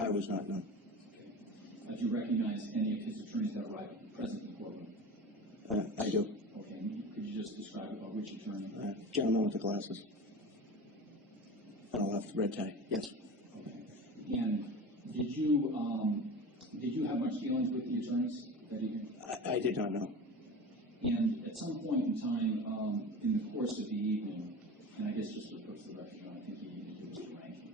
I was not, no. Okay. Do you recognize any of his attorneys that were present in the courtroom? I do. Okay. And could you just describe which attorney? Gentleman with the glasses. On the left, red tie. Yes. Okay. And did you have much dealings with the attorneys that evening? I did not know. And at some point in time in the course of the evening, and I guess just for the purpose of the record, I think he was the ranking.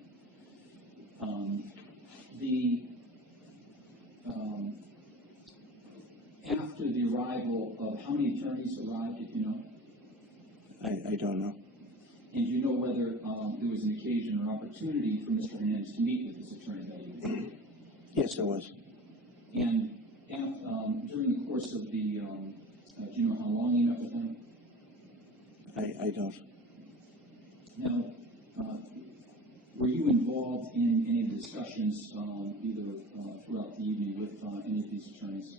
After the arrival of how many attorneys arrived, if you know? I don't know. And do you know whether there was an occasion or opportunity for Mr. Hernandez to meet with his attorney that evening? Yes, there was. And during the course of the, do you know how long he met with him? I don't. Now, were you involved in any of the discussions either throughout the evening with any of these attorneys?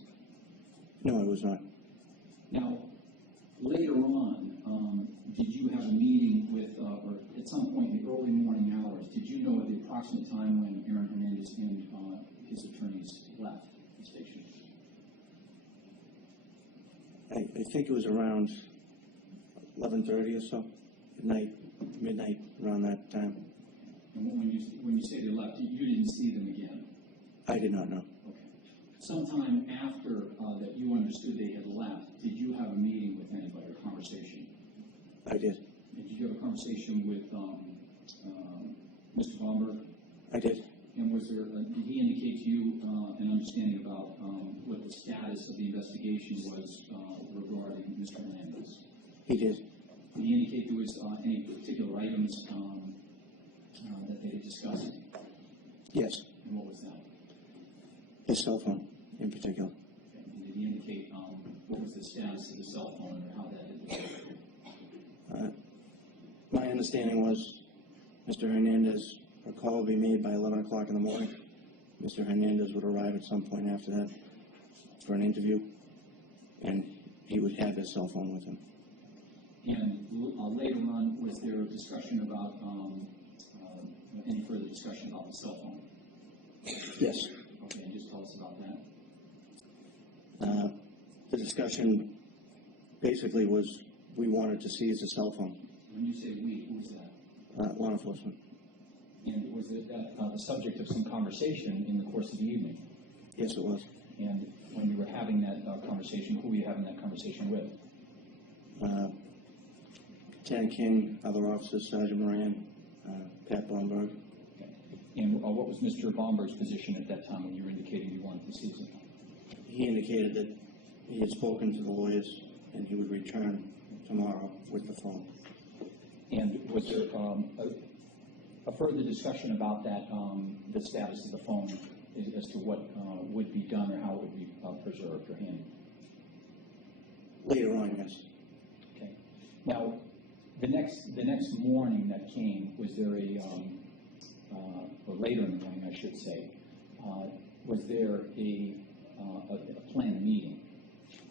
No, I was not. Now, later on, did you have a meeting with, or at some point in the early morning hours, did you know at the approximate time when Aaron Hernandez and his attorneys left the station? I think it was around 11:30 or so, at night, midnight, around that time. And when you say they left, you didn't see them again? I did not know. Okay. Sometime after that you understood they had left, did you have a meeting with anybody or conversation? I did. Did you have a conversation with Mr. Bomberg? I did. And was there, did he indicate to you an understanding about what the status of the investigation was regarding Mr. Hernandez? He did. Did he indicate there was any particular items that they had discussed? Yes. And what was that? His cell phone, in particular. Okay. And did he indicate what was the status of the cell phone or how that had My understanding was Mr. Hernandez, a call would be made by 11 o'clock in the morning. Mr. Hernandez would arrive at some point after that for an interview, and he would have his cell phone with him. And later on, was there a discussion about, any further discussion about the cell phone? Yes. Okay, and just tell us about that. The discussion basically was we wanted to seize the cell phone. When you say we, who was that? Law enforcement. And was it the subject of some conversation in the course of the evening? Yes, it was. And when you were having that conversation, who were you having that conversation with? Lieutenant King, other officers, Sergeant Moran, Pat Blomberg. Okay. And what was Mr. Blomberg's position at that time when you were indicating you wanted to seize it? He indicated that he had spoken to the lawyers and he would return tomorrow with the phone. And was there a further discussion about that, the status of the phone, as to what would be done or how it would be preserved or handled? Later on, yes. Okay. Now, the next morning that came, was there or later in the morning, I should say, was there a planned meeting?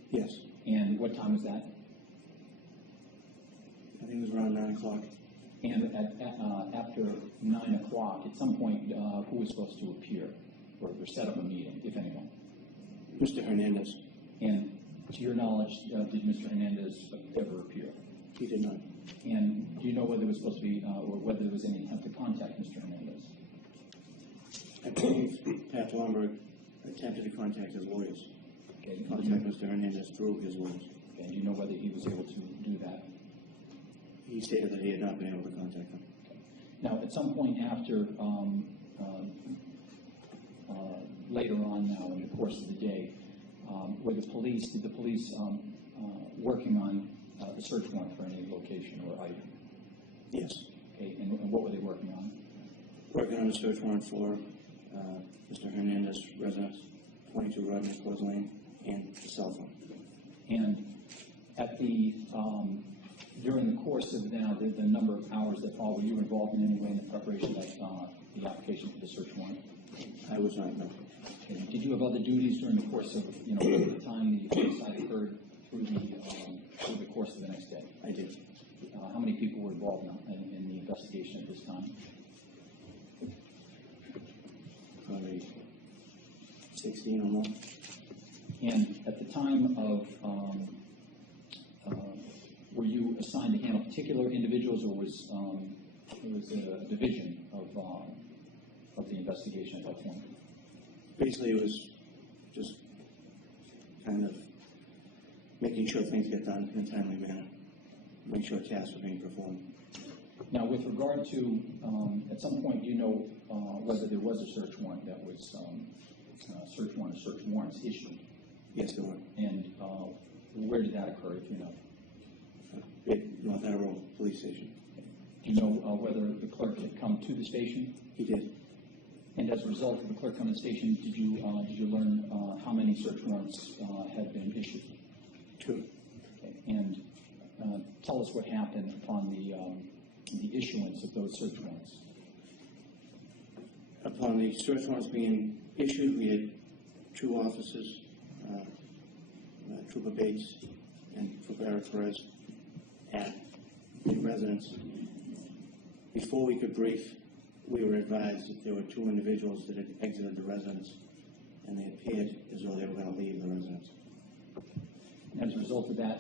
Yes. And what time was that? I think it was around 9 o'clock. And after 9 o'clock, at some point, who was supposed to appear or set up a meeting, if anyone? Mr. Hernandez. And to your knowledge, did Mr. Hernandez ever appear? He did not. And do you know whether it was supposed to be, or whether there was any attempt to contact Mr. Hernandez? I believe Pat Blomberg attempted to contact his lawyers. Okay. Contact Mr. Hernandez through his lawyers. Okay. And do you know whether he was able to do that? He stated that he had not been able to contact them. Okay. Now, at some point after, later on now in the course of the day, did the police working on the search warrant for any location or item? Yes. Okay. And what were they working on? Working on a search warrant for Mr. Hernandez's residence, 22 Rodney Court Lane, and the cell phone. And at the during the course of now the number of hours that followed, were you involved in any way in the preparation of the application for the search warrant? I was not, no. Okay. Did you have other duties during the course of, the time the homicide occurred through the course of the next day? I did. How many people were involved in the investigation at this time? probably 16 or more. And at the time of, were you assigned to handle particular individuals, or was it was a division of the investigation at that point? Basically, it was just kind of making sure things get done in a timely manner, make sure tasks are being performed. Now, with regard to, at some point, do you know whether there was a search warrant that was, search warrants issued? Yes, there were. And where did that occur, if you know? At North Attleboro Police Station. Do you know whether the clerk had come to the station? He did. And as a result of the clerk coming to the station, did you learn how many search warrants had been issued? 2. Okay. And tell us what happened upon the issuance of those search warrants. Upon the search warrants being issued, we had 2 officers, Trooper Bates and Trooper Eric Perez, at the residence. Before we could brief, we were advised that there were 2 individuals that had exited the residence, and they appeared as though they were going to leave the residence. As a result of that,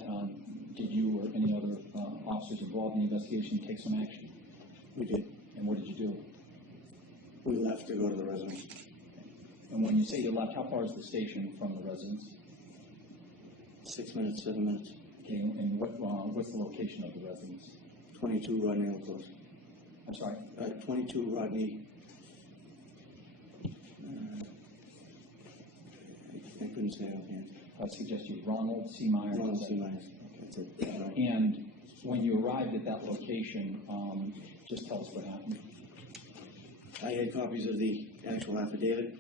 did you or any other officers involved in the investigation take some action? We did. And what did you do? We left to go to the residence. And when you say you left, how far is the station from the residence? 6 minutes, 7 minutes. Okay, and what's the location of the residence? 22 Rodney Close. I'm sorry? 22 Rodney. I couldn't say it offhand. I suggest you Ronald C. Myers. Ronald C. Myers. That's it. And when you arrived at that location, just tell us what happened. I had copies of the actual affidavit.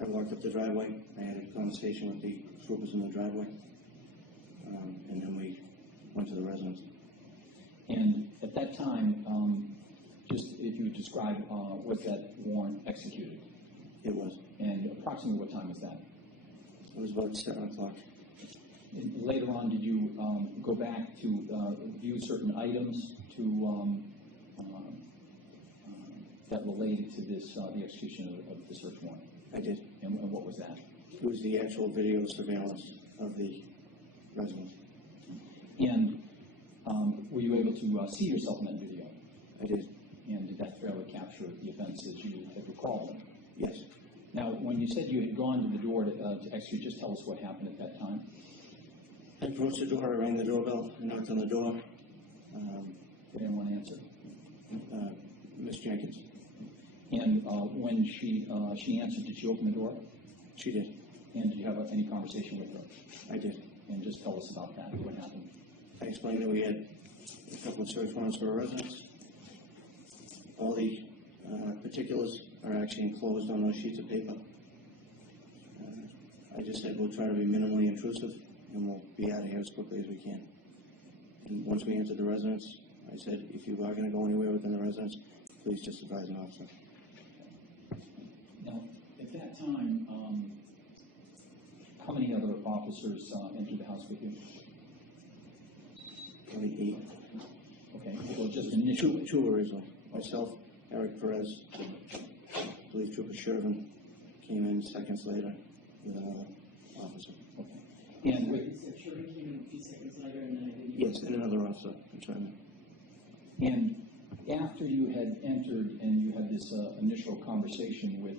I walked up the driveway. I had a conversation with the troopers in the driveway. And then we went to the residence. And at that time, just if you would describe, was that warrant executed? It was. And approximately what time was that? It was about 7 o'clock. And later on, did you go back to view certain items to that related to this the execution of the search warrant? I did. And what was that? It was the actual video surveillance of the residence. And were you able to see yourself in that video? I did. And did that fairly capture the events as you had recalled them? Yes. Now, when you said you had gone to the door to execute, just tell us what happened at that time. I approached the door, I rang the doorbell, I knocked on the door. Did anyone answer? Miss Jenkins. And when she answered, did she open the door? She did. And did you have any conversation with her? I did. And just tell us about that, what happened. I explained that we had a couple of search warrants for a residence. All the particulars are actually enclosed on those sheets of paper. I just said we'll try to be minimally intrusive and we'll be out of here as quickly as we can. And once we entered the residence, I said, if you are going to go anywhere within the residence, please just advise an officer. Now, at that time, how many other officers entered the house with you? Probably 8. Okay, well, just initially. Two original. Myself, Eric Perez, I believe Trooper Shervin came in seconds later with another officer. Okay. And with, Shervin came in a few seconds later, and then I didn't. Yes, and another officer. I'm trying to. and after you had entered and you had this initial conversation with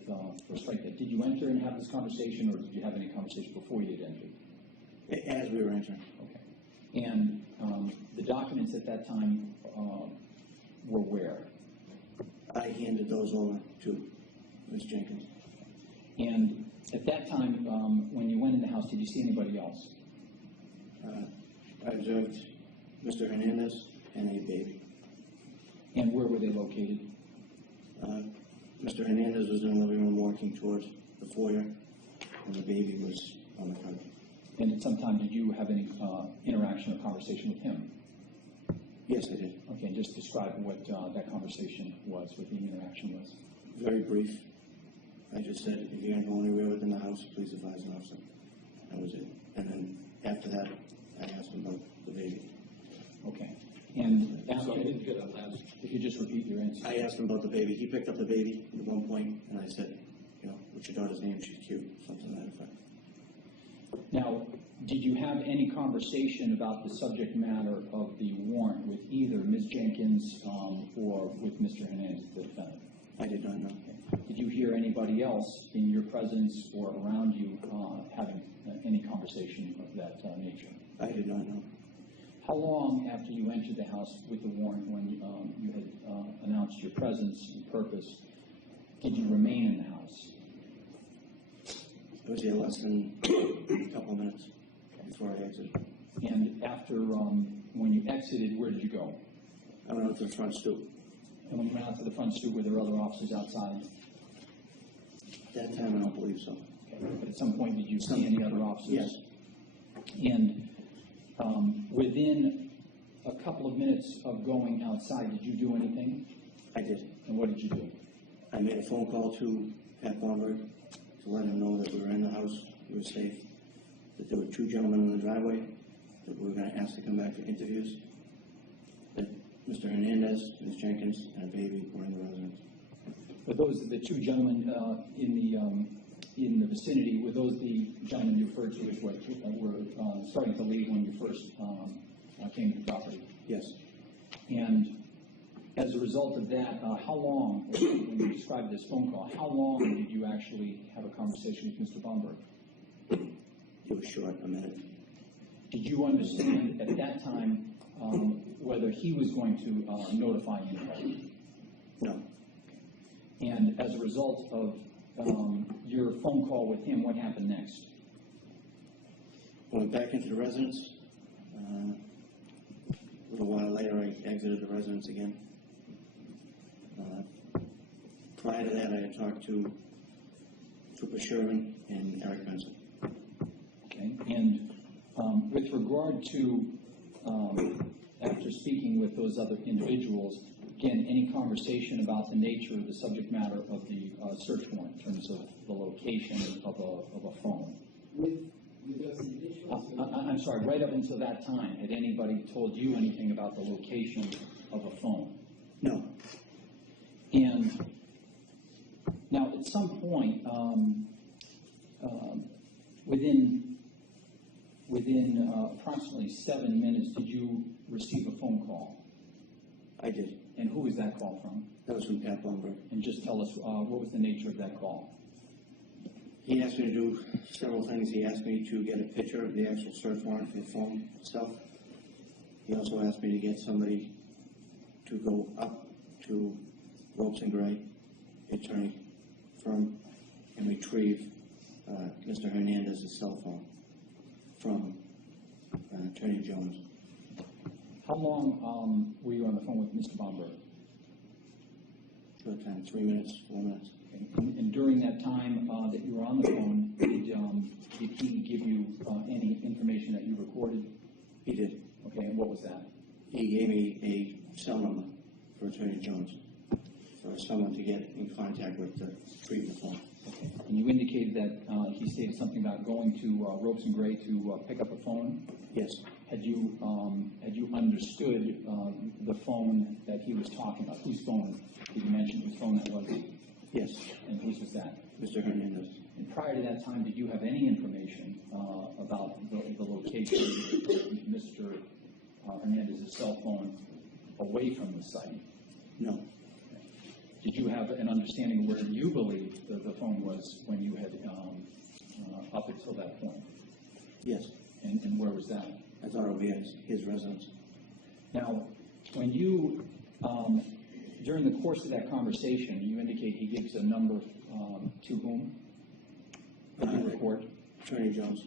Strike That, did you enter and have this conversation, or did you have any conversation before you had entered? As we were entering. Okay. And the documents at that time were where? I handed those over to Ms. Jenkins. And at that time, when you went in the house, did you see anybody else? I observed Mr. Hernandez and a baby. And where were they located? Mr. Hernandez was in the living room walking towards the foyer, and the baby was on the front. And at some time, did you have any interaction or conversation with him? Yes, I did. Okay, and just describe what that conversation was, what the interaction was. Very brief. I just said, if you're going to go anywhere within the house, please advise an officer. That was it. And then after that, I asked him about the baby. Okay. And So after, I didn't get that last. if you just repeat your answer. I asked him about the baby. He picked up the baby at one point, and I said, you know, what's your daughter's name? She's cute, something to that effect. Now, did you have any conversation about the subject matter of the warrant with either Ms. Jenkins or with Mr. Hernandez, the defendant? I did not know. Did you hear anybody else in your presence or around you having any conversation of that nature? I did not know. How long after you entered the house with the warrant, when you had announced your presence and purpose, did you remain in the house? I was here less than a couple of minutes before I exited. And after, when you exited, where did you go? I went out to the front stoop. And when you went out to the front stoop, were there other officers outside? At that time, I don't believe so. Okay. But at some point, did you see any other officers? Yes. And within a couple of minutes of going outside, did you do anything? I did. And what did you do? I made a phone call to Pat Blomberg to let him know that we were in the house, we were safe, that there were two gentlemen in the driveway, that we were going to ask to come back for interviews, that Mr. Hernandez, Ms. Jenkins, and a baby were in the residence. Were those the two gentlemen in the vicinity? Were those the gentlemen you referred to as what were starting to leave when you first came to the property? Yes. And as a result of that, how long, when you described this phone call, how long did you actually have a conversation with Mr. Blomberg? It was short, a minute. Did you understand at that time whether he was going to notify anybody? No. And as a result of your phone call with him, what happened next? Went back into the residence. A little while later, I exited the residence again. Prior to that, I had talked to Trooper Sherman and Eric Benson. Okay. And with regard to, after speaking with those other individuals, again, any conversation about the nature of the subject matter of the search warrant in terms of the location of a phone? With those individuals? I'm sorry, right up until that time, had anybody told you anything about the location of a phone? No. And now, at some point, within approximately 7 minutes, did you receive a phone call? I did. And who was that call from? That was from Pat Blomberg. And just tell us what was the nature of that call? He asked me to do several things. He asked me to get a picture of the actual search warrant for the phone itself. He also asked me to get somebody to go up to Ropes and Gray, the attorney firm, and retrieve Mr. Hernandez's cell phone from Attorney Jones. How long were you on the phone with Mr. Blomberg? Short time, 3 minutes, 4 minutes. And during that time that you were on the phone, did he give you any information that you recorded? He did. Okay, and what was that? He gave me a cell number for Attorney Jones, for someone to get in contact with to retrieve the phone. Okay. And you indicated that he stated something about going to Ropes and Gray to pick up a phone. Yes. Had you understood the phone that he was talking about? Whose phone? Did you mention whose phone that was? Yes. And whose was that? Mr. Hernandez. And prior to that time, did you have any information about the location of Mr. Hernandez's cell phone away from the site? No. Did you have an understanding of where you believed the phone was when you had up until that point? Yes. And where was that? I thought it would be his residence. Now, when you, during the course of that conversation, you indicate he gives a number to whom? Did you record? Attorney Jones.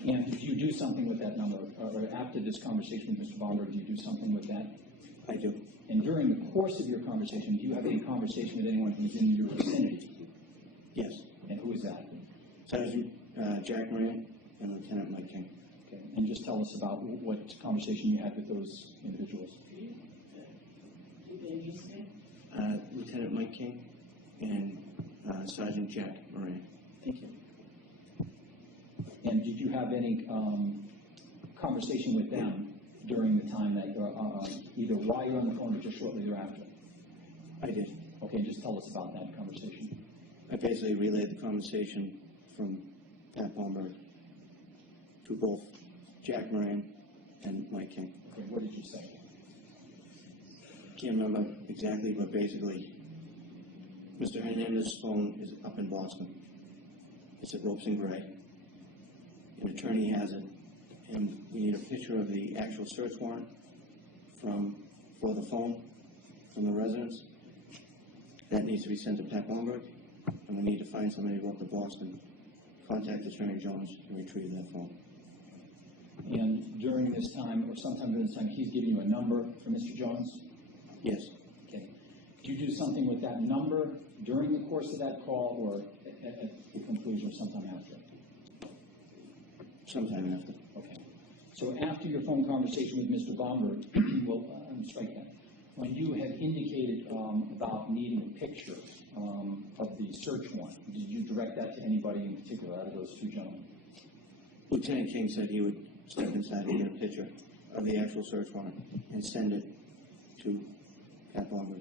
And did you do something with that number? Or after this conversation with Mr. Blomberg, did you do something with that? I do. And during the course of your conversation, do you have any conversation with anyone who's in your vicinity? Yes. And who is that? Sergeant Jack Moran and Lieutenant Mike King. Okay. And just tell us about what conversation you had with those individuals. Lieutenant Mike King and Sergeant Jack Moran. Thank you. And did you have any conversation with them during the time that, either while you're on the phone or just shortly thereafter? I did. Okay, just tell us about that conversation. I basically relayed the conversation from Pat Palmer to both Jack Moran and Mike King. Okay, what did you say? Can't remember exactly, but basically, Mr. Hernandez's phone is up in Boston. It's at Ropes and Gray. An attorney has it, and we need a picture of the actual search warrant for the phone from the residence. That needs to be sent to Pat Palmer, and we need to find somebody to go up to Boston, contact Attorney Jones, and retrieve that phone. And during this time, or sometime during this time, he's giving you a number for Mr. Jones? Yes, Okay. Did you do something with that number during the course of that call, or at the conclusion, or sometime after? sometime after. Okay. So after your phone conversation with Mr. Bomber, well, strike that. When you had indicated about needing a picture of the search warrant, did you direct that to anybody in particular out of those two gentlemen? Lieutenant King said he would step inside and get a picture of the actual search warrant and send it to Pat Palmer.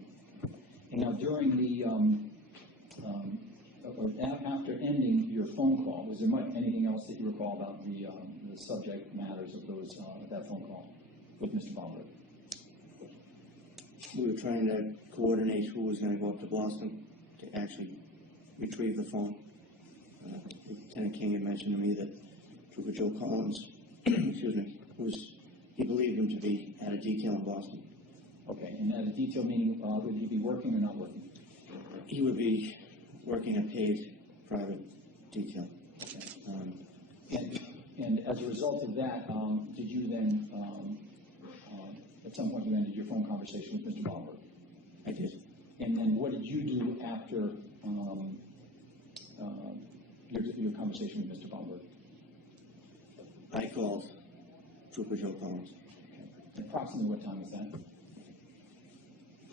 And now during the, or after ending your phone call, was there anything else that you recall about the subject matters of those, that phone call with Mr. Bomber? We were trying to coordinate who was going to go up to Boston to actually retrieve the phone. Lieutenant King had mentioned to me that Trooper Joe Collins, excuse me, he believed him to be at a detail in Boston. Okay, and at a detail meaning, would he be working or not working? He would be working a paid private detail. And as a result of that, did you then, at some point you ended your phone conversation with Mr. Bomber? I did. And then what did you do after your conversation with Mr. Bomber? I called Trooper Joe Collins. Okay. Approximately what time was that?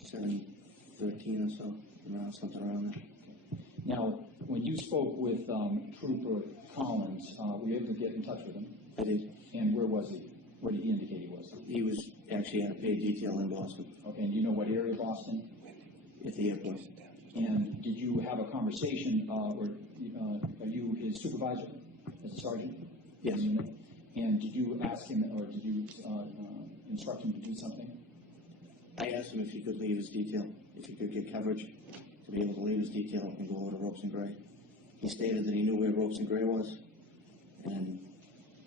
7:13 or so, something around there. Now, when you spoke with Trooper Collins, were you able to get in touch with him? I did. And where was he? Where did he indicate he was? He was actually at a paid detail in Boston, Okay, and do you know what area of Boston? at the airport. And did you have a conversation, or are you his supervisor as a sergeant? Yes. And did you ask him, or did you instruct him to do something? I asked him if he could leave his detail, if he could get coverage to be able to leave his detail and go over to Ropes and Gray. He stated that he knew where Ropes and Gray was, and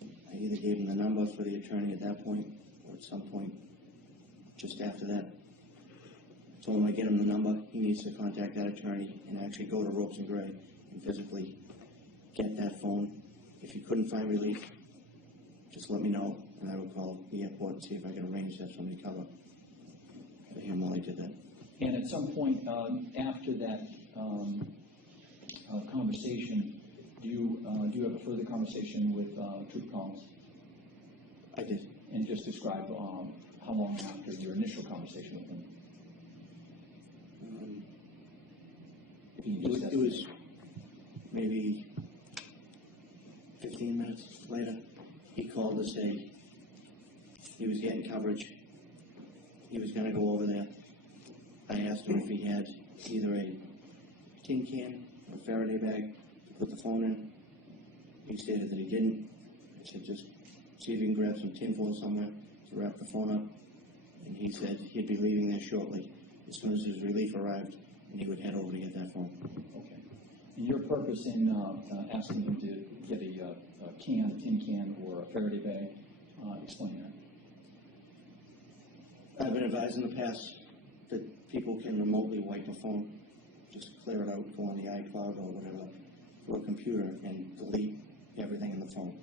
I either gave him the number for the attorney at that point, or at some point just after that. Told him I get him the number, he needs to contact that attorney and actually go to Ropes and Gray and physically get that phone. If he couldn't find relief, just let me know, and I would call the airport and see if I can arrange to have somebody cover for him while he did that. And at some point after that conversation, do you have a further conversation with Trooper Collins? I did. And just describe how long after your initial conversation with him? If you can just It was maybe 15 minutes later. He called to say he was getting coverage. He was going to go over there. I asked him if he had either a tin can or a Faraday bag to put the phone in. He stated that he didn't. I said, just see if you can grab some tinfoil somewhere to wrap the phone up. And he said he'd be leaving there shortly as soon as his relief arrived, and he would head over to get that phone. Okay. And your purpose in asking him to get a tin can, or a Faraday bag, explain that. I've been advised in the past that people can remotely wipe a phone, just clear it out, go on the iCloud or whatever, for a computer and delete everything in the phone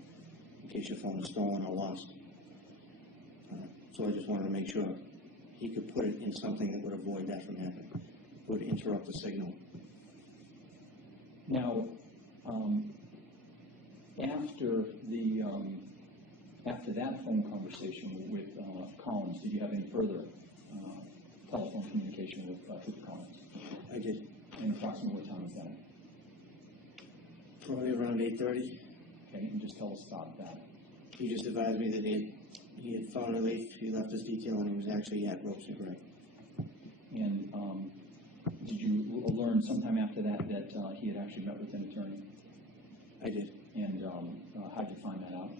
in case your phone is stolen or lost. So I just wanted to make sure he could put it in something that would avoid that from happening, would interrupt the signal. Now, after that phone conversation with Collins, did you have any further telephone communication with Trooper Collins? I did. And approximately what time was that? Probably around 8:30. Okay, and just tell us about that. He just advised me that he had He had found relief, he left his detail, and he was actually at Ropes and Gray. And did you learn sometime after that that he had actually met with an attorney? I did. And how did you find that out?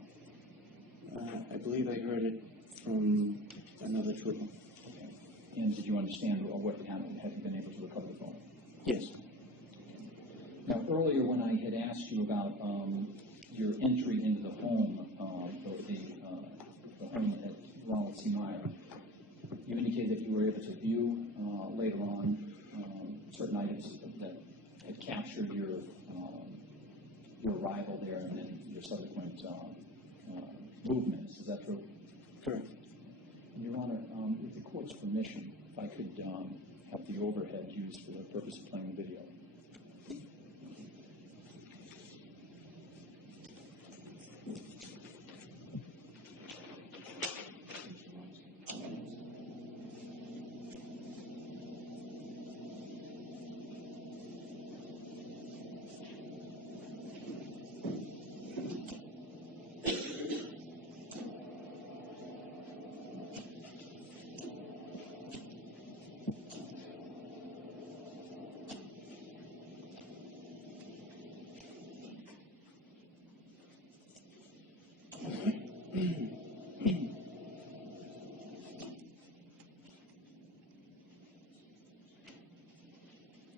I believe I heard it from another trooper. Okay. And did you understand what had happened? Had you been able to recover the phone? Yes. Now, earlier when I had asked you about your entry into the home, the home at Ronald C. Meyer, you indicated that you were able to view later on certain items that had captured your arrival there and then your subsequent movements. Is that true? Correct. And Your Honor, with the court's permission, if I could have the overhead used for the purpose of playing the video.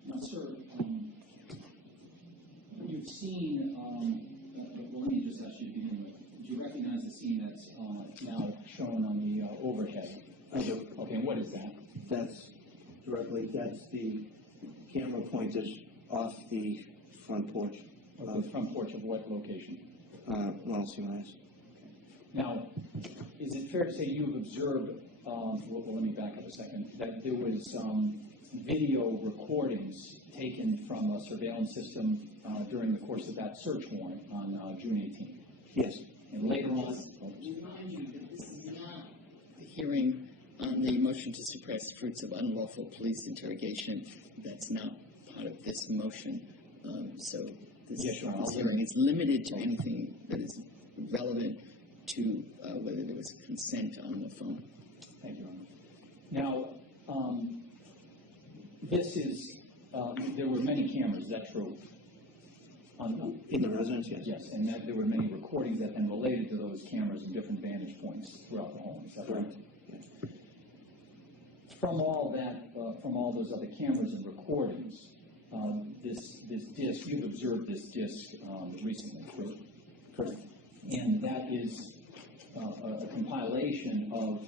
Now, sir, you've seen, well, let me just ask you to begin with. Do you recognize the scene that's now shown on the overhead? I do. Okay, and what is that? That's the camera pointed off the front porch. The front porch of what location? Ronald C. Myers. Now, is it fair to say you've observed, well, let me back up a second, that there was video recordings taken from a surveillance system during the course of that search warrant on June 18th? Yes. And later on, Remind you that this is not the hearing on the motion to suppress fruits of unlawful police interrogation. That's not part of this motion. So this, Yes, Your Honor. this hearing is limited to anything that is relevant to whether there was consent on the phone. Thank you, Your Honor. Now, this is, there were many cameras, is that true? In the residence, yes. Yes, and that there were many recordings that then related to those cameras in different vantage points throughout the home, is that right? Correct. Yes. From all that, from all those other cameras and recordings, this disc, you've observed this disc recently, true? Correct. And that is a compilation of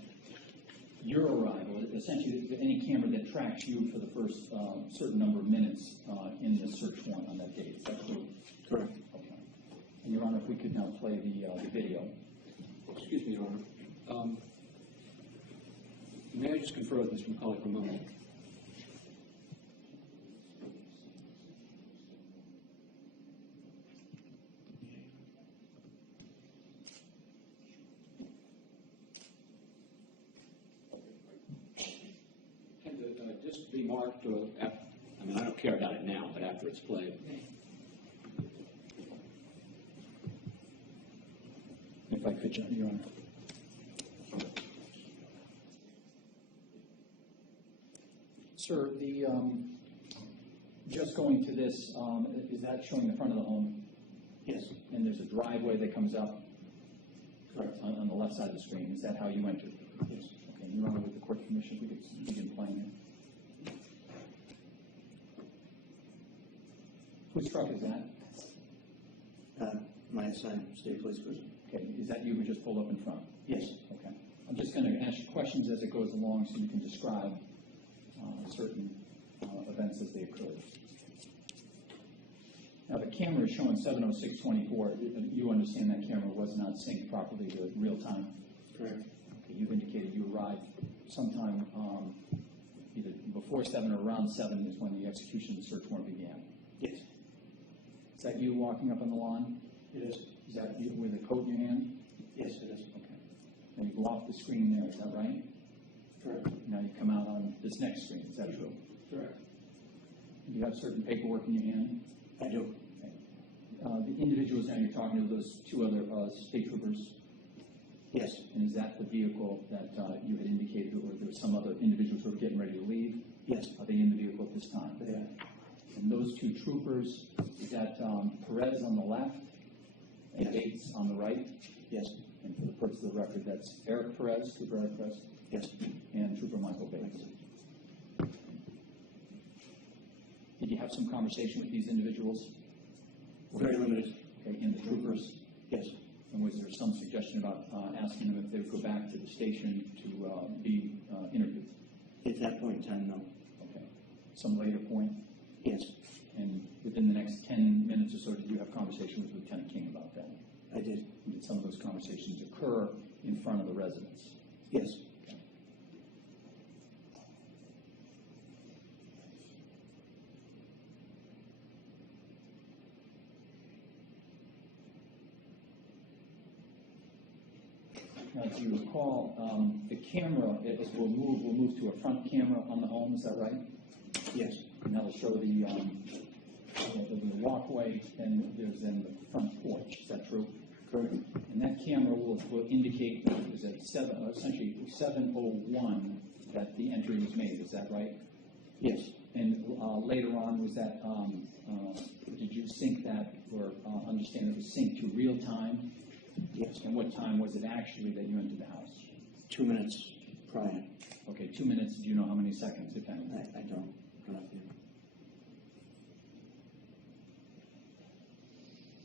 your arrival, essentially any camera that tracks you for the first certain number of minutes in the search warrant on that date. Is that true? Correct. Okay. And Your Honor, if we could now play the video. Excuse me, Your Honor. May I just confer with Mr. McCauley for a moment? Can the disc be marked, I mean, I don't care about it now, but after it's played. If I could, Your Honor. Sir, the, just going to this, is that showing the front of the home? Yes. And there's a driveway that comes up? Correct. On the left side of the screen. Is that how you entered? Yes. Okay, Your Honor, with the court's permission, we could begin playing it. Whose truck is that? My assigned state police cruiser. Okay, is that you who just pulled up in front? Yes. Okay. I'm just going to ask you questions as it goes along so you can describe certain events as they occurred. Now, the camera is showing 7:06:24. You understand that camera was not synced properly to real time? Correct. Okay, you've indicated you arrived sometime either before 7 or around 7 is when the execution of the search warrant began. Yes. Is that you walking up on the lawn? It is. Is that you with a coat in your hand? Yes, it is. Okay. Now, you go off the screen there, is that right? Correct. Now you come out on this next screen, is that true? Correct. You have certain paperwork in your hand? I do. Okay. The individuals now you're talking to, those two other state troopers, Yes, And is that the vehicle that you had indicated, or there were some other individuals who were getting ready to leave? yes, Are they in the vehicle at this time? they are. And those two troopers, is that Perez on the left and Yes. Bates on the right? Yes, And for the purpose of the record, that's Eric Perez, Trooper Eric Perez, yes. and Trooper Michael Bates. Did you have some conversation with these individuals? Very limited. Okay, and the troopers? Yes, And was there some suggestion about asking them if they would go back to the station to be interviewed? at that point in time, no. Okay. Some later point? Yes, And within the next 10 minutes or so, did you have conversation with Lieutenant King about that? I did. And did some of those conversations occur in front of the residents? Yes, Now, do you recall, the camera, we'll move to a front camera on the home, is that right? yes, And that'll show the walkway, and there's then the front porch, is that true? correct. And that camera will indicate that it was at essentially 7:01 that the entry was made, is that right? Yes, And later on, was that, did you sync that, or understand it was synced to real time? yes. And what time was it actually that you entered the house? 2 minutes prior. Okay, 2 minutes, do you know how many seconds, if any? I don't.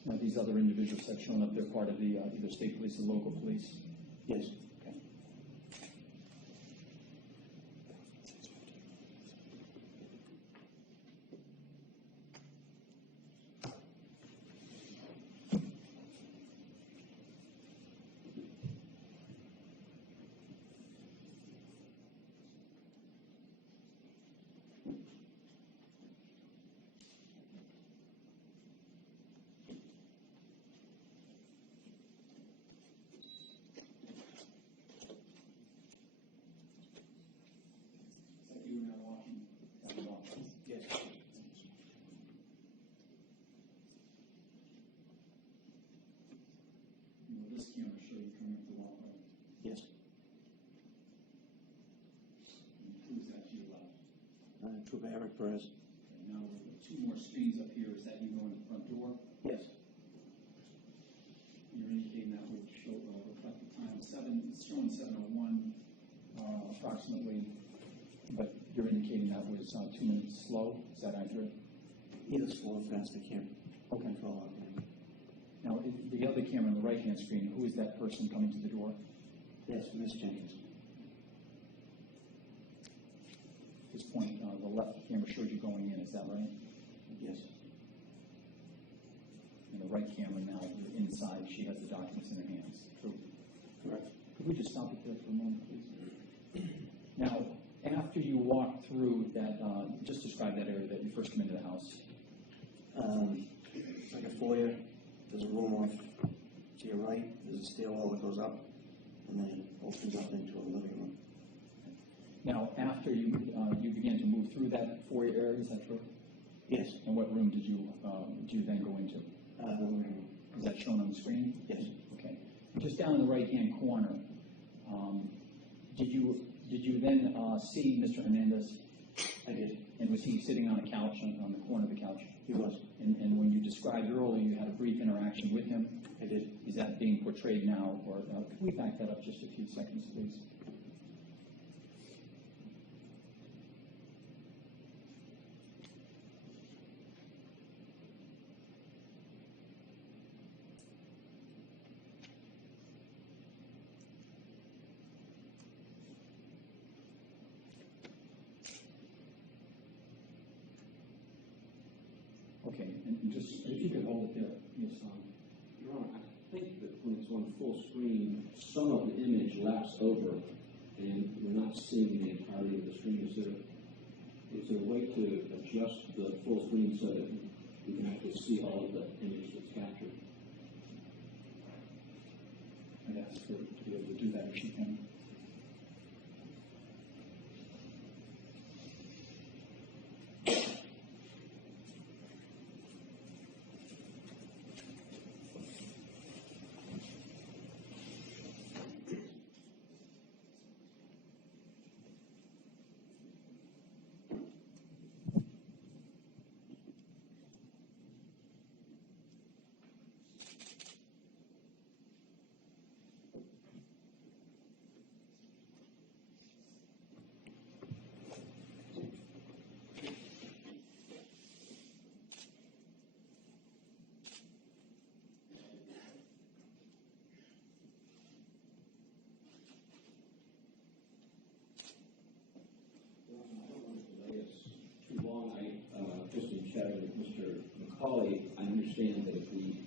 Now, these other individuals have shown up, they're part of the either state police or local police? Yes, Okay. You were not watching that walk. yes, Will this camera show you coming up the walkway? yes. And who's that to your left? Trooper Eric Perez. Okay, now, with the two more screens up here, is that you going to the front door? Yes, You're indicating that would show, reflect the time, it's showing 7:01 approximately, but you're indicating that was 2 minutes slow, is that accurate? either slow or fast, I can't Okay. control it. Now, the other camera on the right-hand screen, who is that person coming to the door? Yes, Miss Jenkins. At this point, the left camera showed you going in, is that right? Yes, And the right camera now, you're inside, she has the documents in her hands. True. correct. Could we just stop it there for a moment, please? Now, after you walk through that, just describe that area that you first come into the house. It's like a foyer. There's a room off to your right. There's a stairwell that goes up, and then it opens up into a living room. Now, after you began to move through that foyer area, is that true? Yes, And what room did you then go into? the living room. Is that shown on the screen? Yes, Okay. Just down in the right-hand corner, did you then see Mr. Hernandez? I did. And was he sitting on a couch, on the corner of the couch? He was. And when you described earlier, you had a brief interaction with him. I did. Is that being portrayed now, or could we back that up just a few seconds, please? Okay, and just, if you could hold it there, yes, Your Honor, I think that when it's on full screen, some of the image laps over, and we're not seeing the entirety of the screen. Is there a way to adjust the full screen so that we can actually see all of the image that's captured? I'd ask her to be able to do that if she can. understand that if we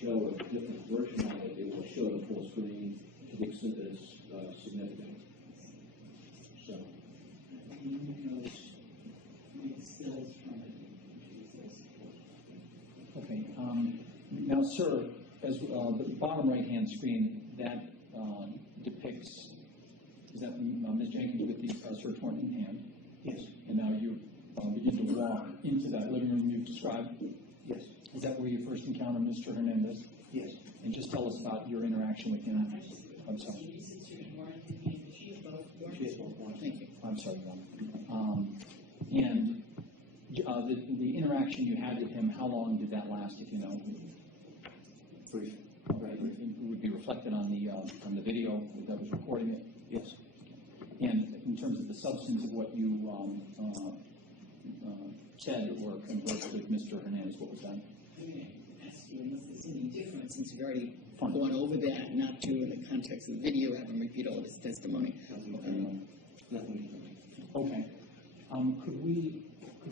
show a different version of it, it will show the full screen to the extent that it's significant. So, Okay, now, sir, as the bottom right-hand screen, that depicts, is that Ms. Jenkins with the search warrant in hand? Yes. And now you begin to walk into that living room you've described? Yes. Is that where you first encountered Mr. Hernandez? Yes. And just tell us about your interaction with him. I'm sorry. She has both warrants. Thank you. I'm sorry, Ron. And the interaction you had with him, how long did that last, if you know? Brief. Right, it would be reflected on the video that was recording it. Yes. And in terms of the substance of what you said or conversed with Mr. Hernandez, what was that? I'm going to ask you unless there's any difference, since you've already Fine. gone over that, not to, in the context of the video, have him repeat all of his testimony. Nothing. Nothing. Okay. Could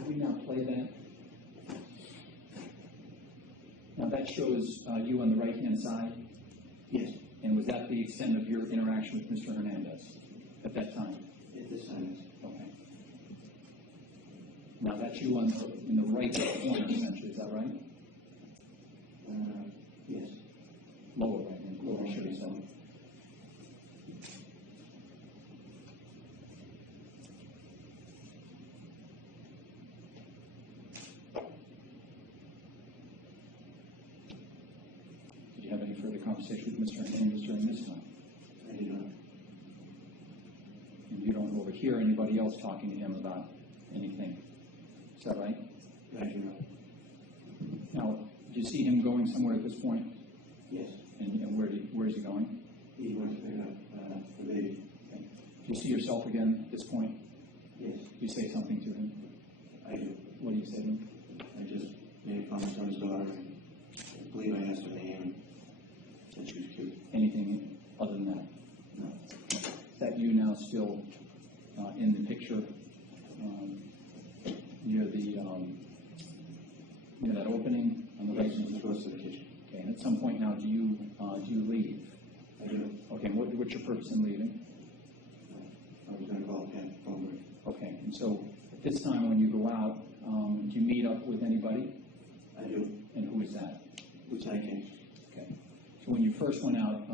we now play that? Now that shows you on the right-hand side, Yes. and was that the extent of your interaction with Mr. Hernandez at that time? At this time, yes. Okay. Now that's you in the right corner, essentially, is that right? Yes. Lower right-hand corner, should be so. Did you have any further conversation with Mr. Hernandez during this time? I do not. And you don't overhear anybody else talking to him about anything. Is that right? I do not. Now, do you see him going somewhere at this point? Yes. And where is he going? He went to pick up the baby. Okay. Do you see yourself again at this point? Yes. Do you say something to him? I do. What do you say to him? I just made a comment on his daughter. I believe I asked her name and she was cute. Anything other than that? No. Is that you now still in the picture near that opening on the right? Yes, it's close to the kitchen. Okay, and at some point now, do you leave? I do. Okay, and what's your purpose in leaving? I was going to call a cab phone. Okay, and so at this time when you go out, do you meet up with anybody? I do. And who is that? Lieutenant King. Okay. So when you first went out,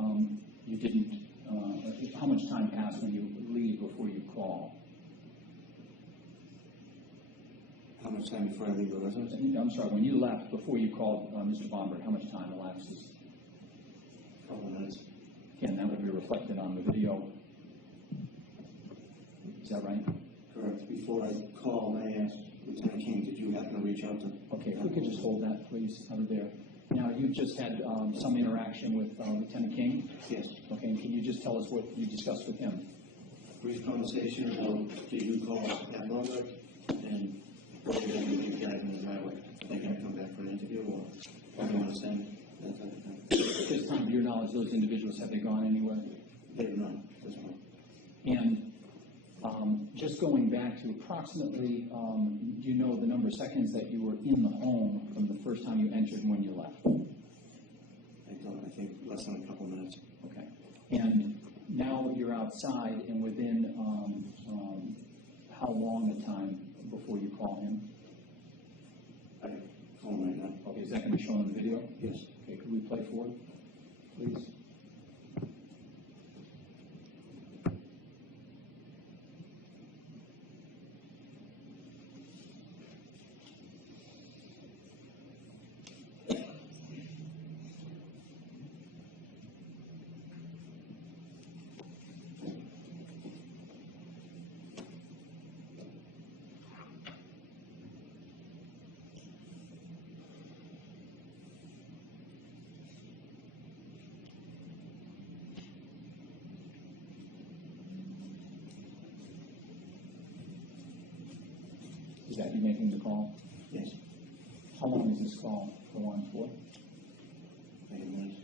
you didn't, how much time passed when you leave before you call? How much time before I leave the residence? I'm sorry, when you left before you called Mr. Bombard, how much time elapses? A couple of minutes. Again, that would be reflected on the video. Is that right? Correct. Before I called, I asked Lieutenant King, did you happen to reach out to? Okay, if we could just hold that, please, over there. Now, you've just had some interaction with Lieutenant King. Yes. Okay, and can you just tell us what you discussed with him? Brief conversation about, did you call that number? And what are you going to do with your guys in the driveway? Are they going to come back for an interview or do you want to send? That type of thing. At this time, to your knowledge, those individuals, have they gone anywhere? They did not, this one. And just going back to approximately, do you know the number of seconds that you were in the home from the first time you entered and when you left? I think less than a couple of minutes. Okay. And now you're outside and within how long a time before you call him? I call him right now. Okay, is that going to be shown in the video? Yes. Okay, could we play forward, please? Is that you making the call? Yes. How long is this call go on for? 8 minutes.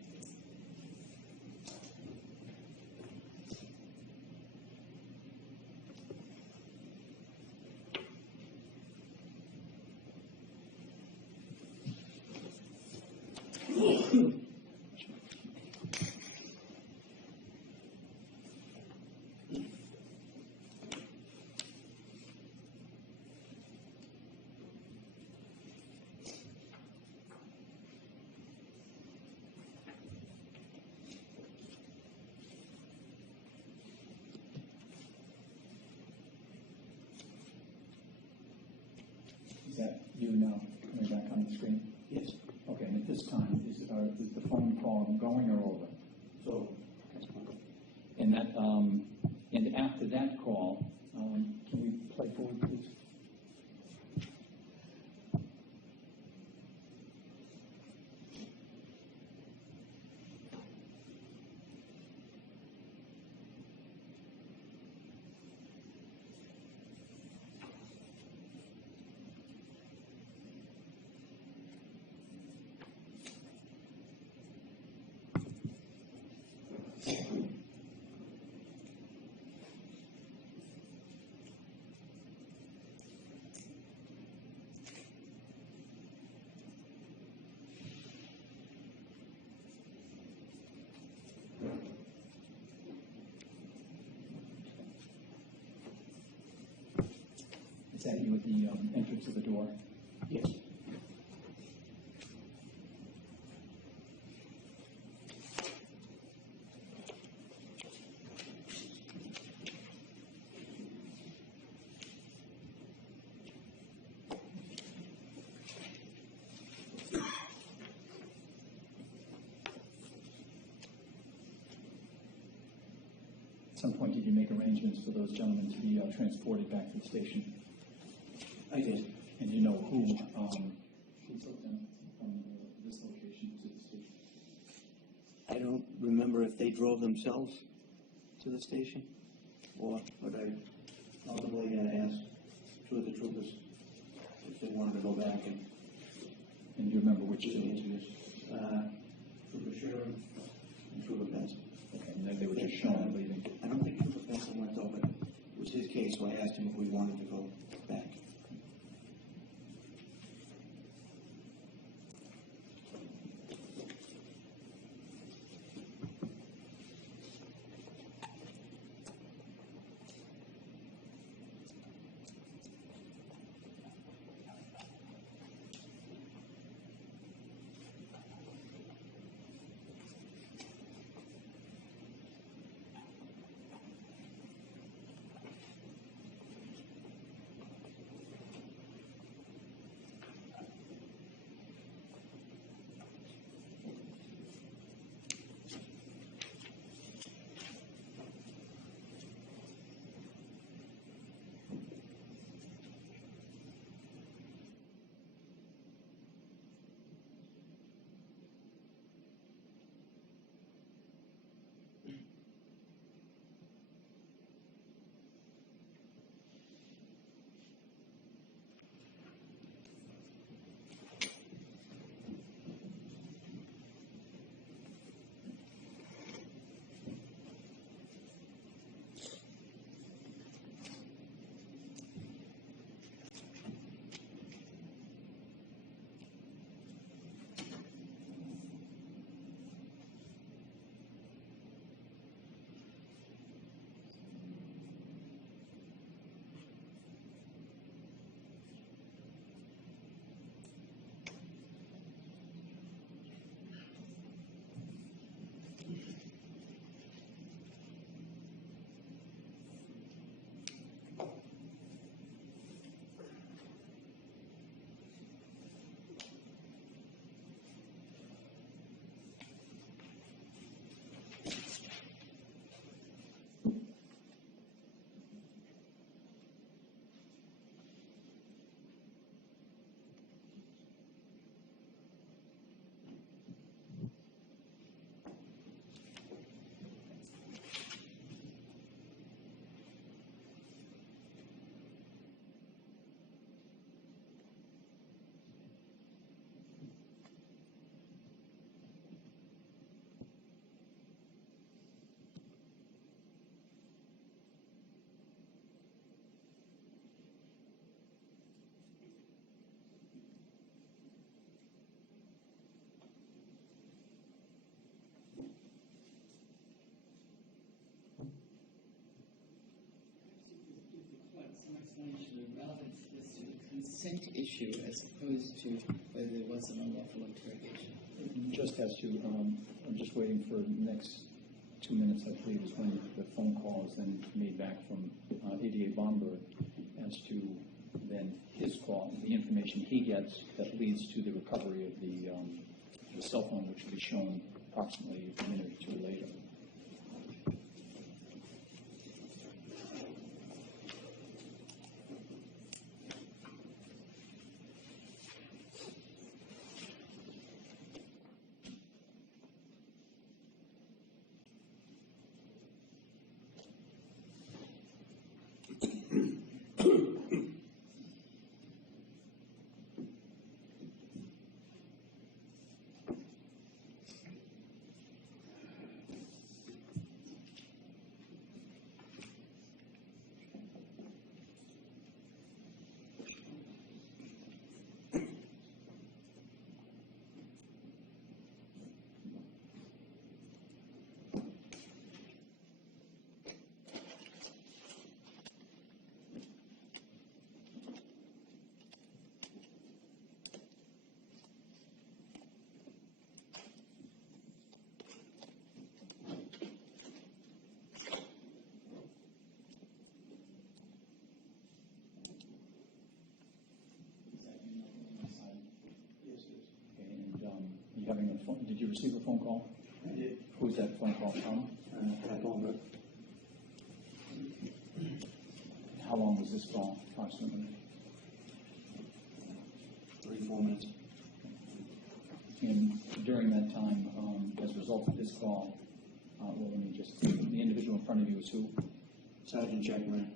Is that you now coming back on the screen? Yes. Okay, and at this time, is the phone call going or over? So, And that, and after that call, can we play forward, please? Is that you at the entrance of the door? yes. At some point, did you make arrangements for those gentlemen to be transported back to the station? I did. And you know who took them from this location to the station? I don't remember if they drove themselves to the station, or, but I ultimately had to ask two of the troopers if they wanted to go back, and And do you remember which the two? answer is, Trooper Sherman and Trooper Benson. Okay, and then they were just shown leaving. I don't think Trooper Benson went though, but it was his case, so I asked him if we wanted to go back. explanation of relevance was to the consent issue as opposed to whether there was an unlawful interrogation. Just as to, I'm just waiting for the next 2 minutes, I believe, is when the phone call is then made back from ADA Bomberg as to then his call, the information he gets that leads to the recovery of the cell phone, which will be shown approximately a minute or two later. Having a phone, did you receive a phone call? I did. Who's that phone call from? Bomberg. How long was this call, approximately? 34 minutes. And during that time, as a result of this call, well, let me just, the individual in front of you is who? Sergeant Jack Ryan.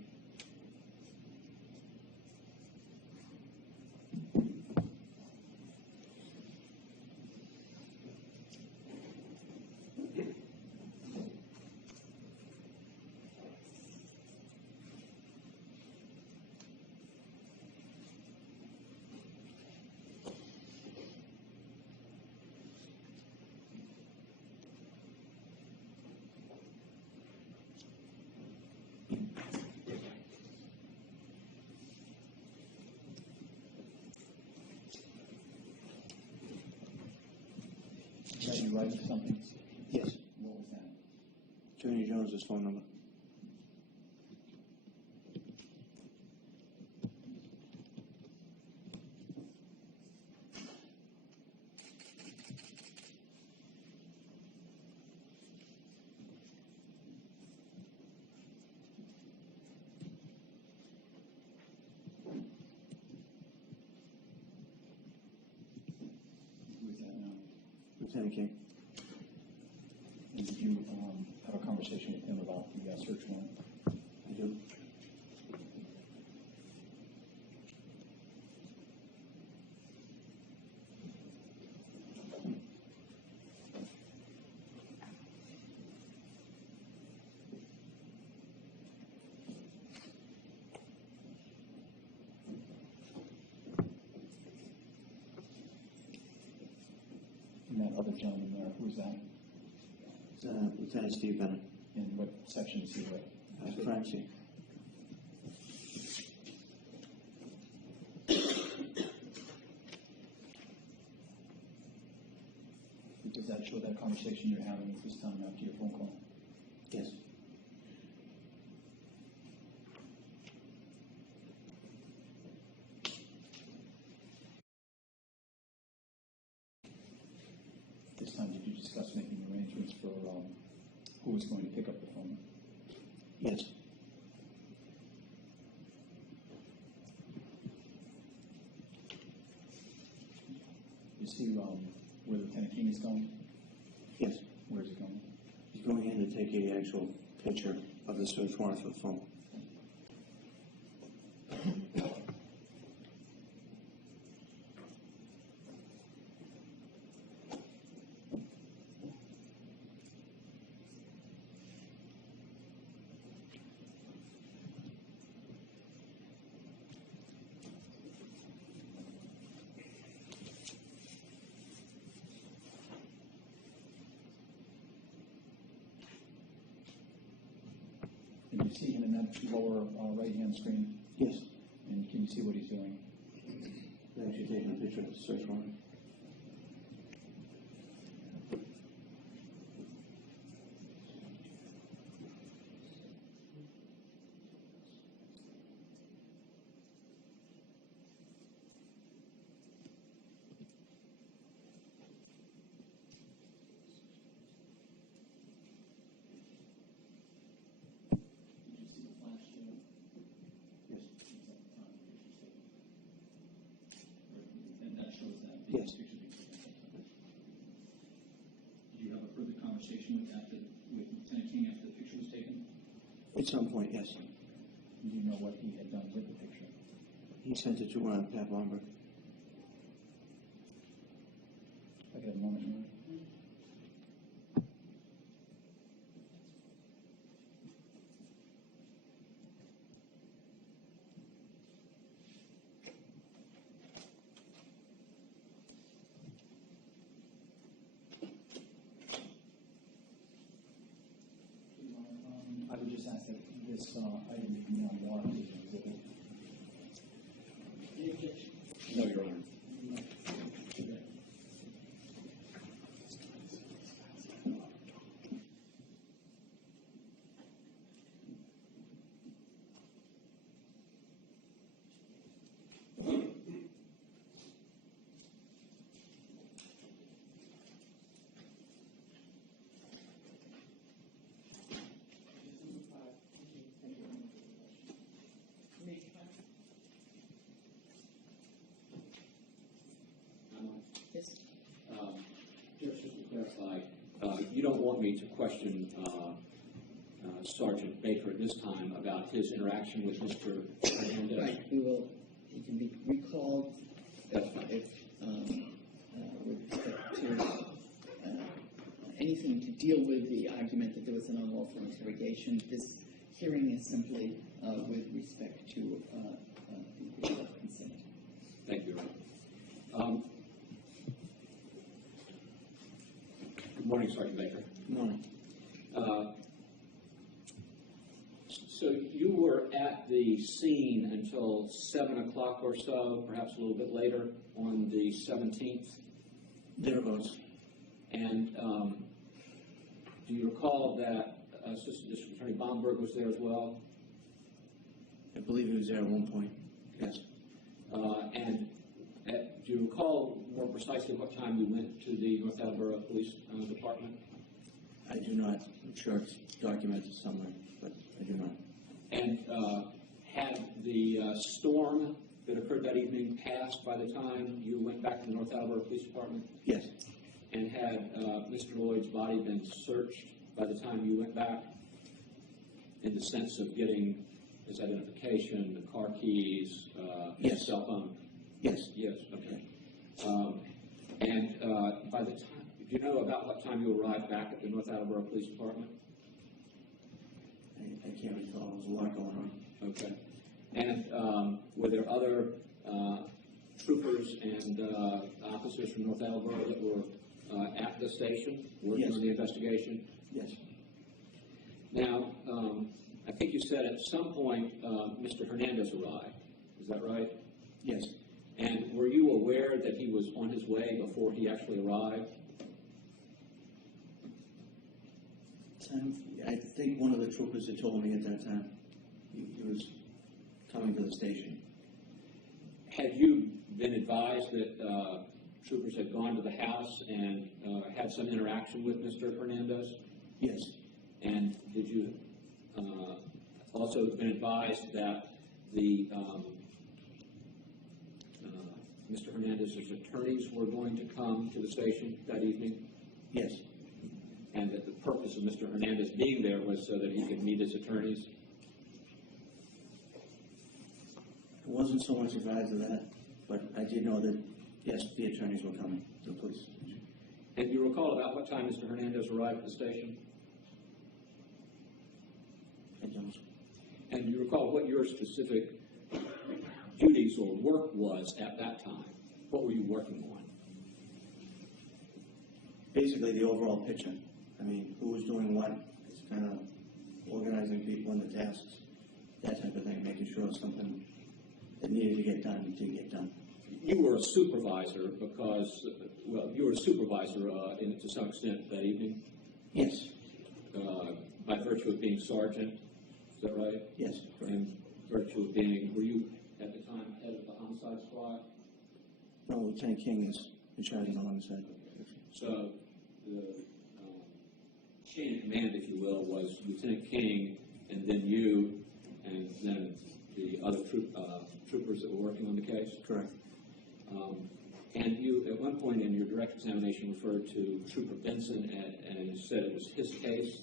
Are you writing something? Yes. What was that? Attorney Jones's phone number. Who is that now? Lieutenant King. And did you have a conversation with him about the search warrant? I do. And that other gentleman there, who's that? It's, Lieutenant Steve Bennett. And what section is he with? Crime scene. Does that show that conversation you're having at this time after your phone call? Yes. This time, did you discuss making arrangements for who was going to pick up the phone? Yes. You see where Lieutenant King is going? Yes. Where is he going? He's going in to take a actual picture of the search warrant for the phone. And you see him in that lower right-hand screen? Yes. Can you see what he's doing? They're actually taking a picture of the search warrant. Did you see the flash there? Yes. And that shows that the Yes. picture being taken. Did you have a further conversation with Lieutenant King after the picture was taken? At some point, yes. Do you know what he had done with the picture? He sent it to Pat Blomberg. I got a moment here. I would just ask that this item be on warrant as an exhibit. No, Your Honor. Yes. Just to clarify, you don't want me to question Sergeant Baker at this time about his interaction with Mr. Hernandez? Right, he can be recalled That's fine. if, with respect to anything to deal with the argument that there was an unlawful interrogation. This hearing is simply with respect to the issue of consent. Thank you, Your Honor. Good morning, Sergeant Baker. Good morning. So you were at the scene until 7 o'clock or so, perhaps a little bit later, on the 17th. Thereabouts. And do you recall that Assistant District Attorney Bomberg was there as well? I believe he was there at one point. Yes. And do you recall more precisely what time you went to the North Attleboro Police Department? I do not. I'm sure it's documented somewhere, but I do not. And had the storm that occurred that evening passed by the time you went back to the North Attleboro Police Department? Yes. And had Mr. Lloyd's body been searched by the time you went back, in the sense of getting his identification, the car keys, Yes. his cell phone? Yes. Yes, okay. And by the time, do you know about what time you arrived back at the North Attleboro Police Department? I can't recall. There was a lot going on. Okay. And were there other troopers and officers from North Attleboro that were at the station working Yes. on the investigation? Yes. Now, I think you said at some point Mr. Hernandez arrived. Is that right? Yes. And were you aware that he was on his way before he actually arrived? I think one of the troopers had told me at that time he was coming to the station. Had you been advised that troopers had gone to the house and had some interaction with Mr. Hernandez? Yes. And did you also been advised that the Mr. Hernandez's attorneys were going to come to the station that evening? Yes. And that the purpose of Mr. Hernandez being there was so that he could meet his attorneys? I wasn't so much advised of that, but I did know that, yes, the attorneys were coming to the police. And do you recall about what time Mr. Hernandez arrived at the station? I don't. And do you recall what your specific duties or work was at that time? What were you working on? Basically, the overall picture. I mean, who was doing what, it's kind of organizing people in the tasks, that type of thing, making sure something that needed to get done did get done. You were a supervisor because, well, you were a supervisor to some extent that evening, Yes, by virtue of being sergeant, is that right? yes, correct. And virtue of being, were you at the time head of the homicide squad? No, Lieutenant King is in charge of the homicide. So the chain of command, if you will, was Lieutenant King, and then you, and then the other troopers that were working on the case? Correct. And you, at one point in your direct examination, referred to Trooper Benson and said it was his case.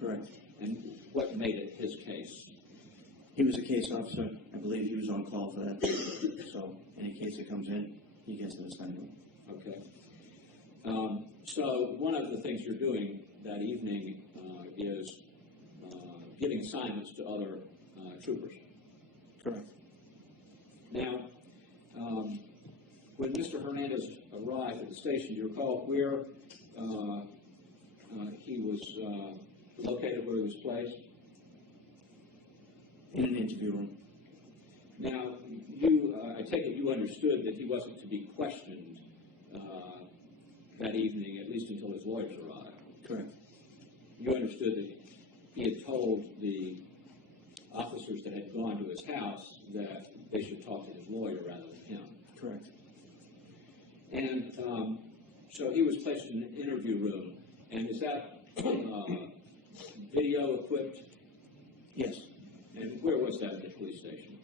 Correct. And what made it his case? He was a case officer. I believe he was on call for that. So any case that comes in, he gets to assign them. Okay. So one of the things you're doing that evening is giving assignments to other troopers. Correct. Now, when Mr. Hernandez arrived at the station, do you recall where he was located, where he was placed? In an interview room. Now, you, I take it you understood that he wasn't to be questioned that evening, at least until his lawyers arrived. Correct. You understood that he had told the officers that had gone to his house that they should talk to his lawyer rather than him. Correct. And so he was placed in an interview room. And is that video equipped? Yes. And where was that at the police station?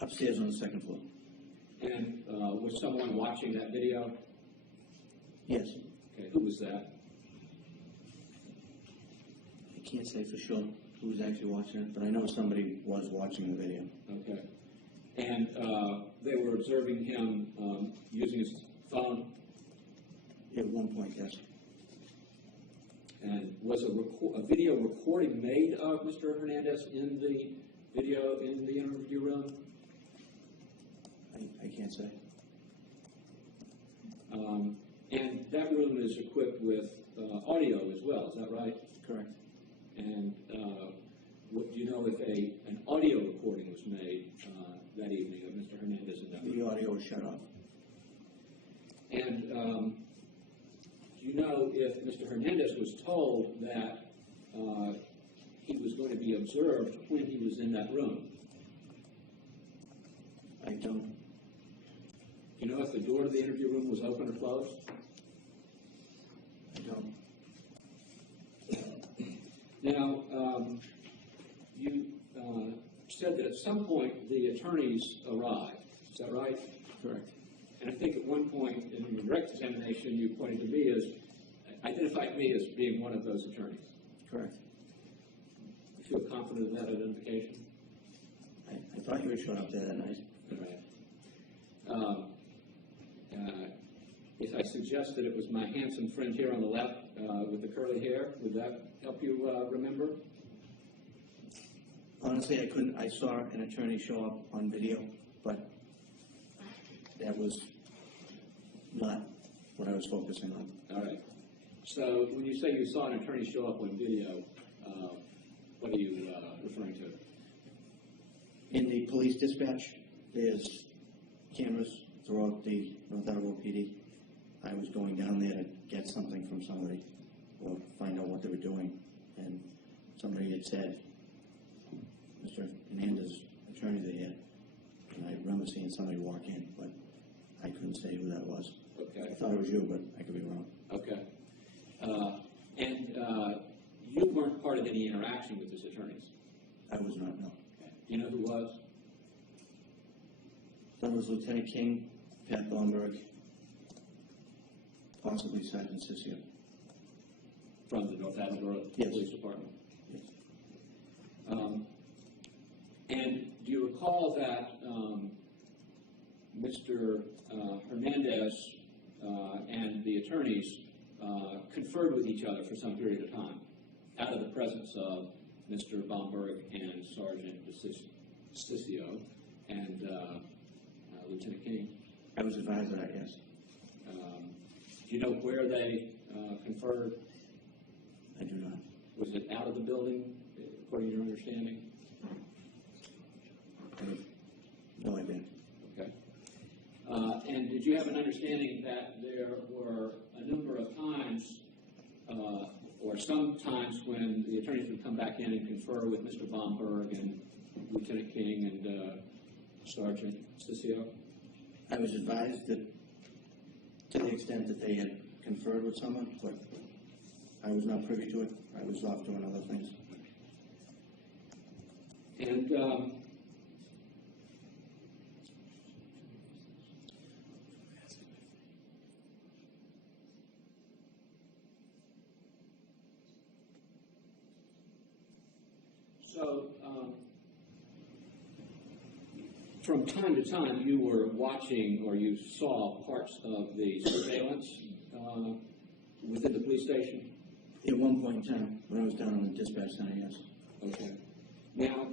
Upstairs on the second floor. And was someone watching that video? Yes. Okay, who was that? I can't say for sure who was actually watching it, but I know somebody was watching the video. Okay. And they were observing him using his phone? At one point, yes. And was a video recording made of Mr. Hernandez in the video in the interview room? I can't say. And that room is equipped with audio as well, is that right? Correct. And do you know if an audio recording was made that evening of Mr. Hernandez in that room? The audio was shut off. And do you know if Mr. Hernandez was told that he was going to be observed when he was in that room? I don't. Do you know if the door to the interview room was open or closed? I don't. Now, you said that at some point the attorneys arrived. Is that right? Correct. And I think at one point in your direct examination you pointed to me as, identified me as being one of those attorneys. Correct. You feel confident in that identification? I thought you were showing up there that night. Right. If I suggest that it was my handsome friend here on the left with the curly hair, would that help you remember? Honestly, I couldn't. I saw an attorney show up on video, but that was not what I was focusing on. All right. So when you say you saw an attorney show up on video, what are you referring to? In the police dispatch, there's cameras throughout the North Attleboro PD. I was going down there to get something from somebody or find out what they were doing, and somebody had said, Mr. Hernandez, attorney there, and I remember seeing somebody walk in, but I couldn't say who that was. Okay. I thought it was you, but I could be wrong. Okay. And you weren't part of any interaction with his attorneys? I was not, no. Okay. Do you know who was? That was Lieutenant King, Pat Blomberg, possibly Sergeant Sissia. From the North Attleboro Yes. Police Department? Yes. And do you recall that Mr. Hernandez and the attorneys conferred with each other for some period of time, out of the presence of Mr. Blomberg and Sergeant Sissia and Lieutenant King? I was advised of that, yes. Do you know where they conferred? I do not. Was it out of the building, according to your understanding? No, I didn't. Okay. And did you have an understanding that there were a number of times, or some times when the attorneys would come back in and confer with Mr. Bomberg and Lieutenant King and Sergeant Cicio? I was advised that to the extent that they had conferred with someone, but I was not privy to it. I was off doing other things. And so, from time to time, you were watching or you saw parts of the surveillance within the police station? At one point in time, when I was down on the dispatch center, yes. Okay. Now,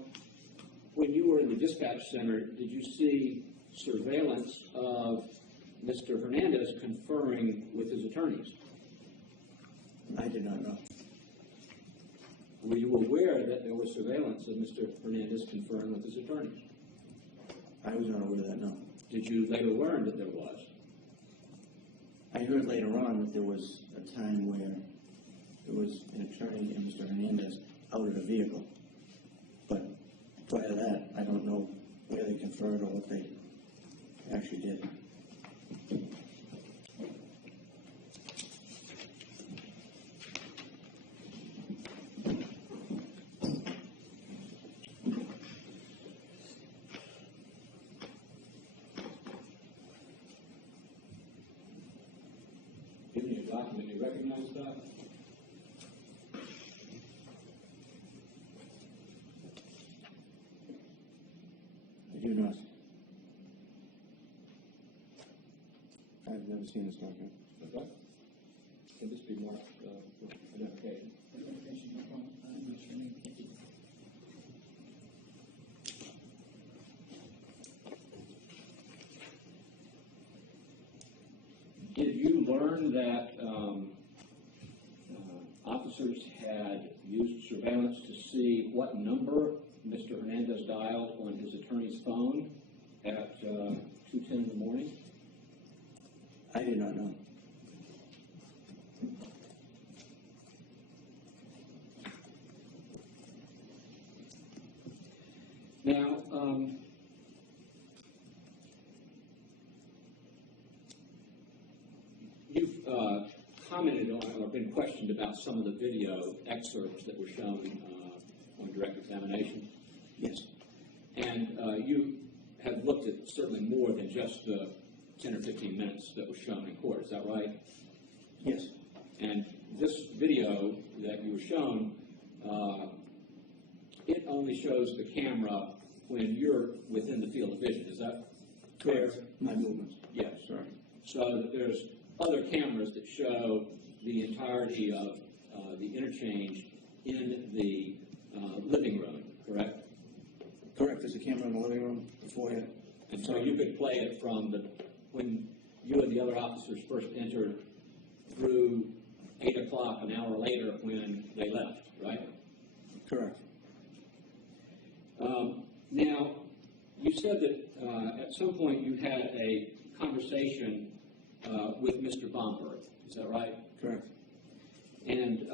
when you were in the dispatch center, did you see surveillance of Mr. Hernandez conferring with his attorneys? I did not know. Were you aware that there was surveillance of Mr. Hernandez conferring with his attorneys? I was not aware of that, no. Did you later learn that there was? I heard later on that there was a time where there was an attorney and Mr. Hernandez out of a vehicle. But prior to that, I don't know where they conferred or what they actually did. Give me a document. You recognize that? I do not. I've never seen this document. Okay. Can this be marked for identification? Identification, no problem. I'm not sure any of it. Did you learn that officers had used surveillance to see what number Mr. Hernandez dialed on his attorney's phone at 2:10 in the morning? I did not know. Now, you've commented on or been questioned about some of the video excerpts that were shown on direct examination. Yes, And you have looked at certainly more than just the 10 or 15 minutes that was shown in court, is that right? yes, And this video that you were shown, it only shows the camera when you're within the field of vision, is that fair? my movements. Yes. Sorry. So that there's other cameras that show the entirety of the interchange in the living room, correct? Correct, there's a camera in the living room beforehand. And so you could play it from when you and the other officers first entered through 8 o'clock, an hour later when they left, right? Correct. Now, you said that at some point you had a conversation with Mr. Bomberg, is that right? Correct. And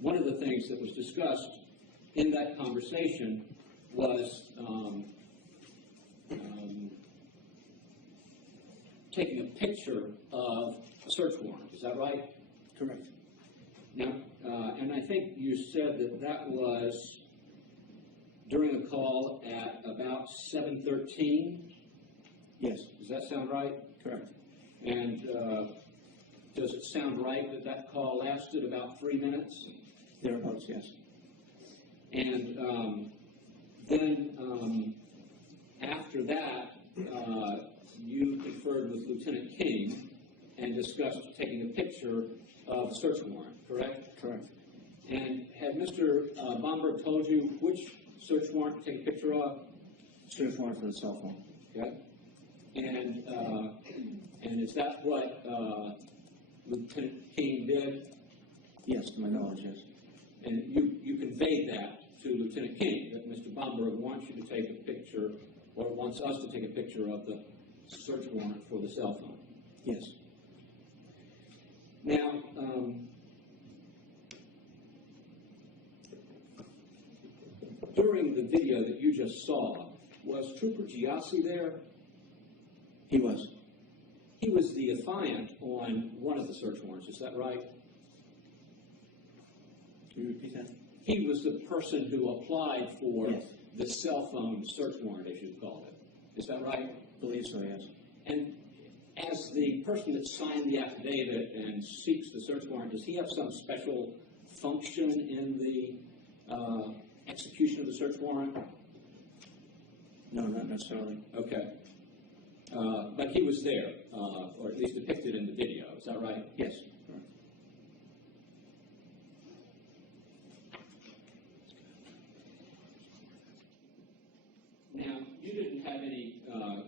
one of the things that was discussed in that conversation was taking a picture of a search warrant, is that right? Correct. Now, and I think you said that that was during a call at about 7:13. Yes, Does that sound right? correct. And does it sound right that that call lasted about 3 minutes? Thereabouts, yes. And then after that, you conferred with Lieutenant King and discussed taking a picture of a search warrant, correct? Correct. And had Mr. Bomberg told you which search warrant to take a picture of? Search warrant for the cell phone. Okay. And is that what Lieutenant King did? Yes, to my knowledge, yes. And you conveyed that to Lieutenant King that Mr. Bomberg wants you to take a picture, or wants us to take a picture of the search warrant for the cell phone. Yes. Now, during the video that you just saw, was Trooper Giassi there? He was. He was the affiant on one of the search warrants, is that right? Can you repeat that? He was the person who applied for Yes. the cell phone search warrant, as you called it. Is that right? I believe so, yes. And as the person that signed the affidavit and seeks the search warrant, does he have some special function in the execution of the search warrant? No, not necessarily. Okay. But he was there, or at least depicted in the video, is that right? Yes.